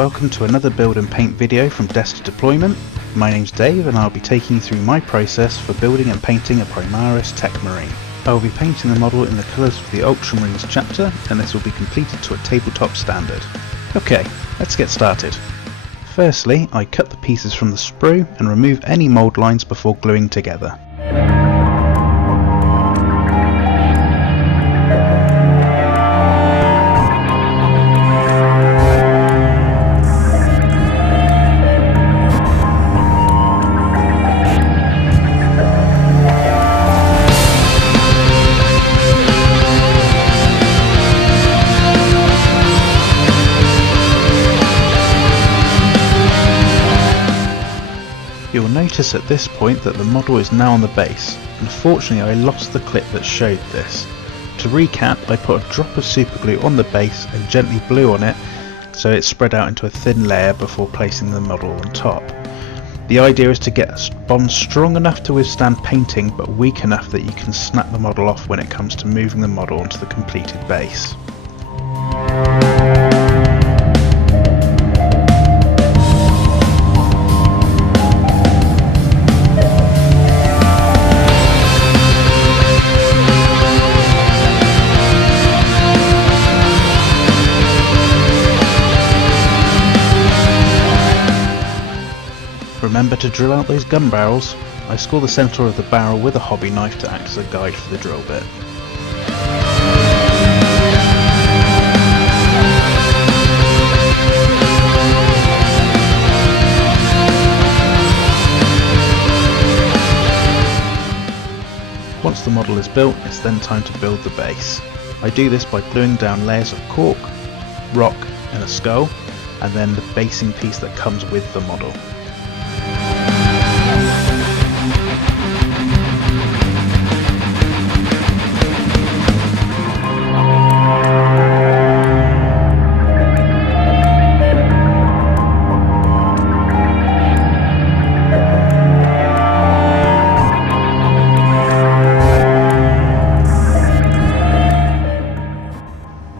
welcome to another build and paint video from Desk to Deployment. My name's Dave and I'll be taking you through my process for building and painting a Primaris Techmarine. I will be painting the model in the colours for the Ultramarines chapter, and this will be completed to a tabletop standard. Okay, let's get started. Firstly, I cut the pieces from the sprue and remove any mould lines before gluing together. You'll notice at this point that the model is now on the base. Unfortunately, I lost the clip that showed this. To recap, I put a drop of superglue on the base and gently blew on it so it spread out into a thin layer before placing the model on top. The idea is to get a bond strong enough to withstand painting but weak enough that you can snap the model off when it comes to moving the model onto the completed base. Remember to drill out those gun barrels. I score the centre of the barrel with a hobby knife to act as a guide for the drill bit. Once the model is built, it's then time to build the base. I do this by gluing down layers of cork, rock and a skull, and then the basing piece that comes with the model.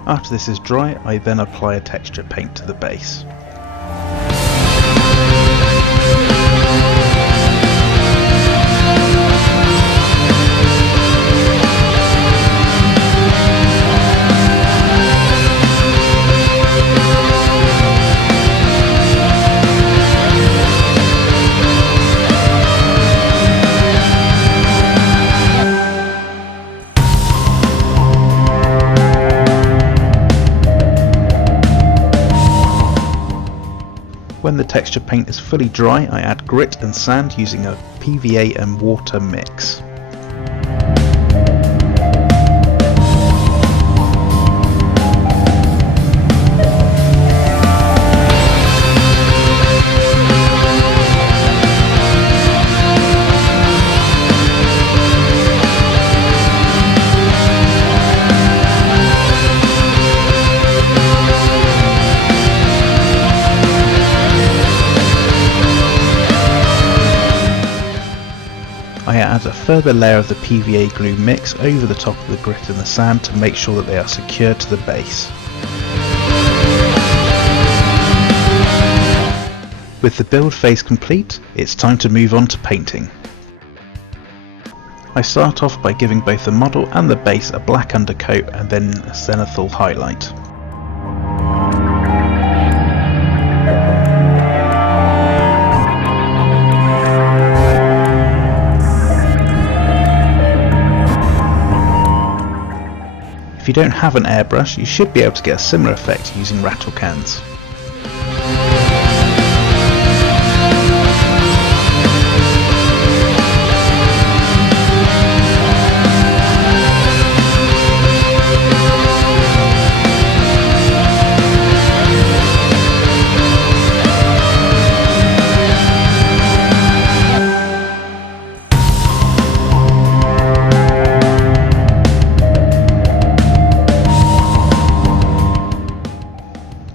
After this is dry, I then apply a texture paint to the base. When the texture paint is fully dry, I add grit and sand using a PVA and water mix. I add a further layer of the PVA glue mix over the top of the grit and the sand to make sure that they are secured to the base. With the build phase complete, it's time to move on to painting. I start off by giving both the model and the base a black undercoat and then a zenithal highlight. If you don't have an airbrush, you should be able to get a similar effect using rattle cans.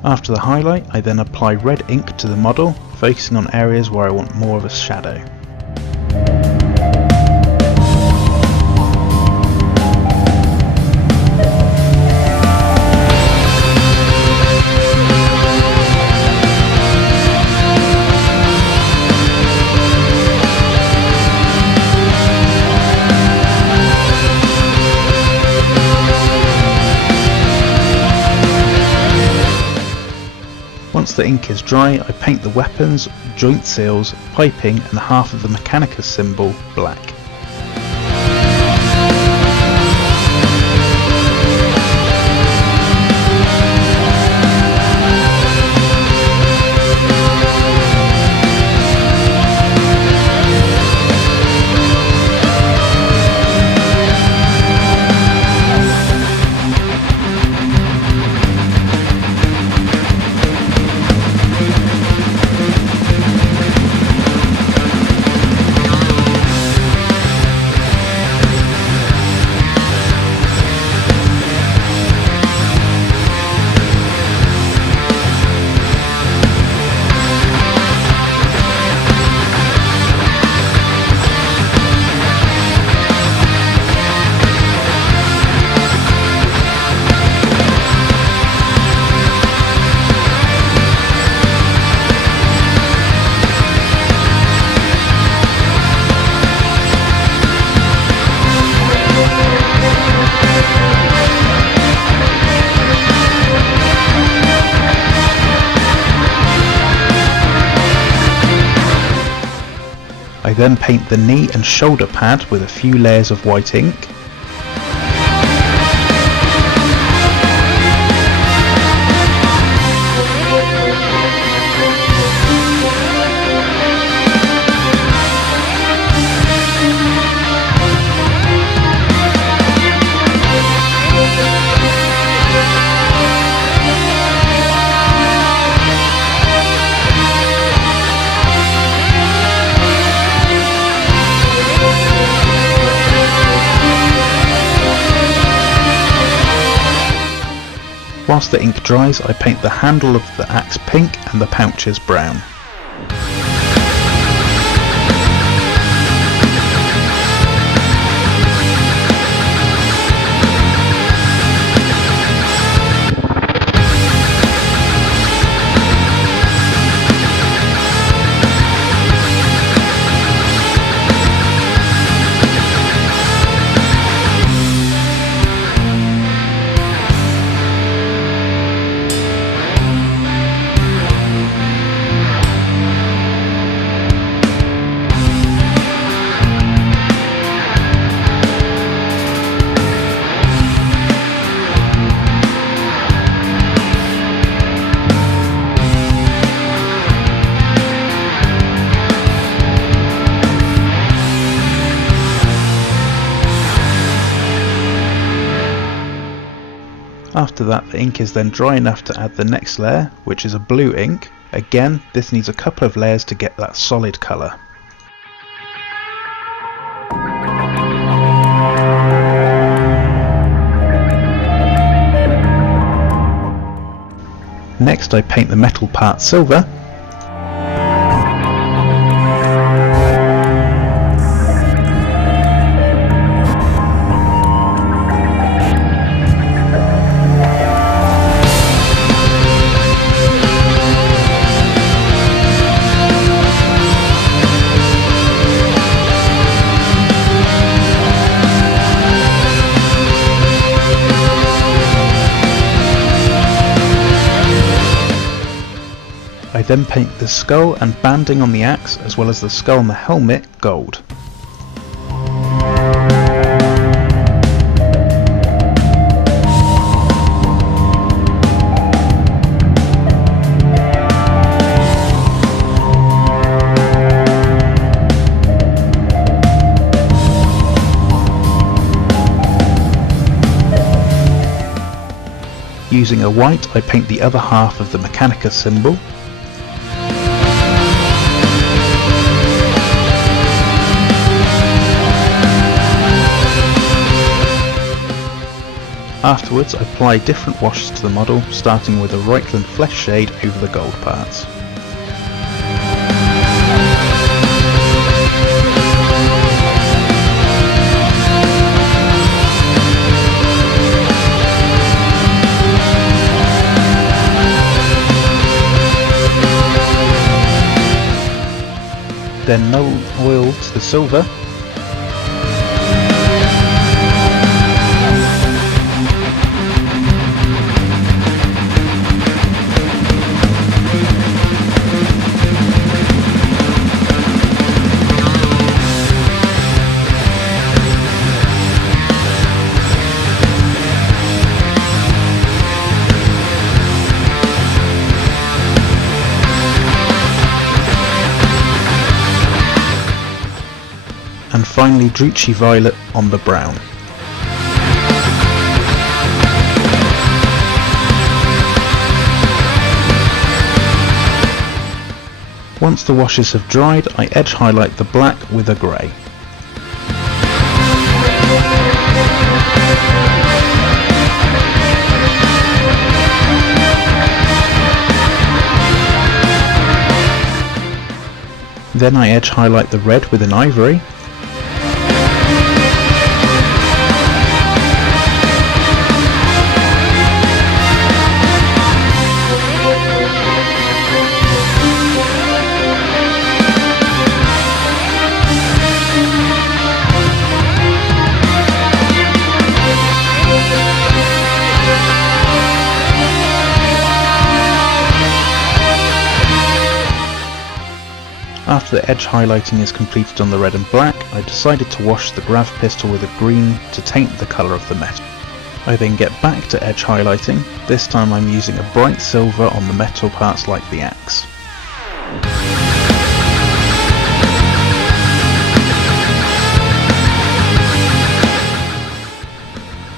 After the highlight, I then apply red ink to the model, focusing on areas where I want more of a shadow. Once the ink is dry, I paint the weapons, joint seals, piping and half of the Mechanicus symbol black. I then paint the knee and shoulder pad with a few layers of white ink. Whilst the ink dries, I paint the handle of the axe pink and the pouches brown. After that, the ink is then dry enough to add the next layer, which is a blue ink. Again, this needs a couple of layers to get that solid colour. Next, I paint the metal part silver. I then paint the skull and banding on the axe, as well as the skull and the helmet, gold. Using a white, I paint the other half of the Mechanicus symbol. Afterwards, I apply different washes to the model, starting with a Reichland flesh shade over the gold parts. Then no oil to the silver. and finally Drucci Violet on the brown. Once the washes have dried, I edge highlight the black with a grey. Then I edge highlight the red with an ivory. After the edge highlighting is completed on the red and black, I decided to wash the grav pistol with a green to taint the colour of the metal. I then get back to edge highlighting. This time I'm using a bright silver on the metal parts like the axe.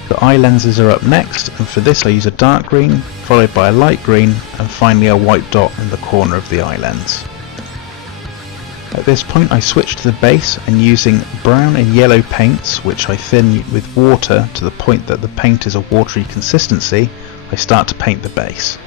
The eye lenses are up next, and for this I use a dark green, followed by a light green, and finally a white dot in the corner of the eye lens. At this point I switch to the base, and using brown and yellow paints, which I thin with water to the point that the paint is a watery consistency, I start to paint the base.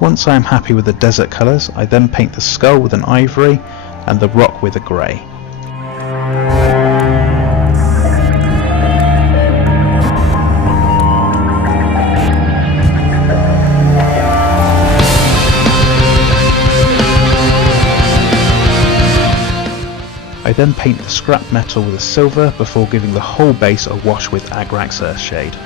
Once I am happy with the desert colours, I then paint the skull with an ivory and the rock with a grey. I then paint the scrap metal with a silver before giving the whole base a wash with Agrax Earthshade.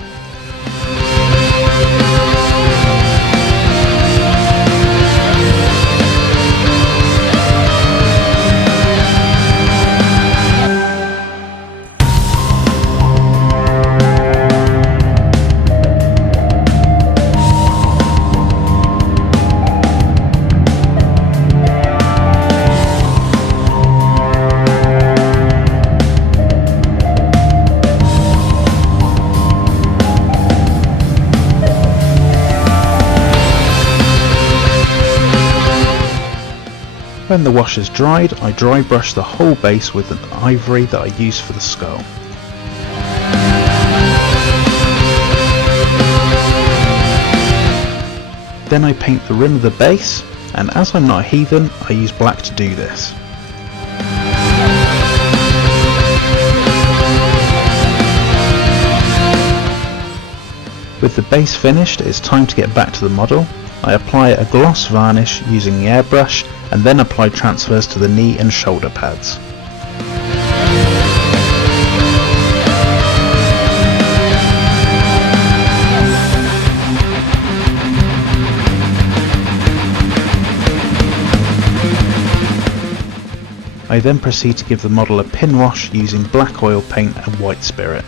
When the wash is dried, I dry brush the whole base with an ivory that I use for the skull. Then I paint the rim of the base, and as I'm not a heathen, I use black to do this. With the base finished, it's time to get back to the model. I apply a gloss varnish using the airbrush, and then apply transfers to the knee and shoulder pads. I then proceed to give the model a pin wash using black oil paint and white spirit.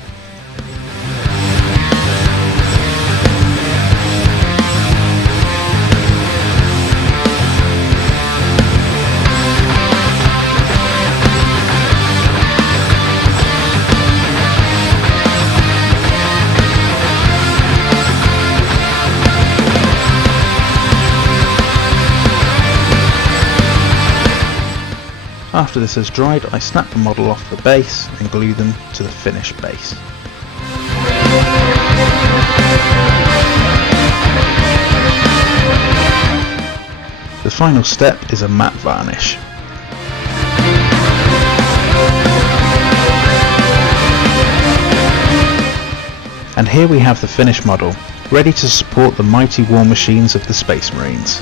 After this has dried, I snap the model off the base and glue them to the finished base. The final step is a matte varnish. And here we have the finished model, ready to support the mighty war machines of the Space Marines.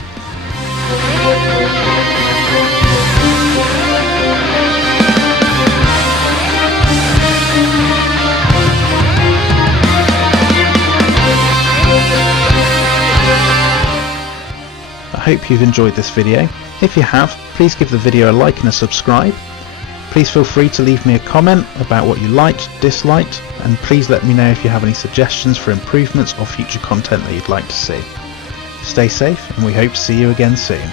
I hope you've enjoyed this video. If you have, please give the video a like and a subscribe. Please feel free to leave me a comment about what you liked, disliked, and please let me know if you have any suggestions for improvements or future content that you'd like to see. Stay safe, and we hope to see you again soon.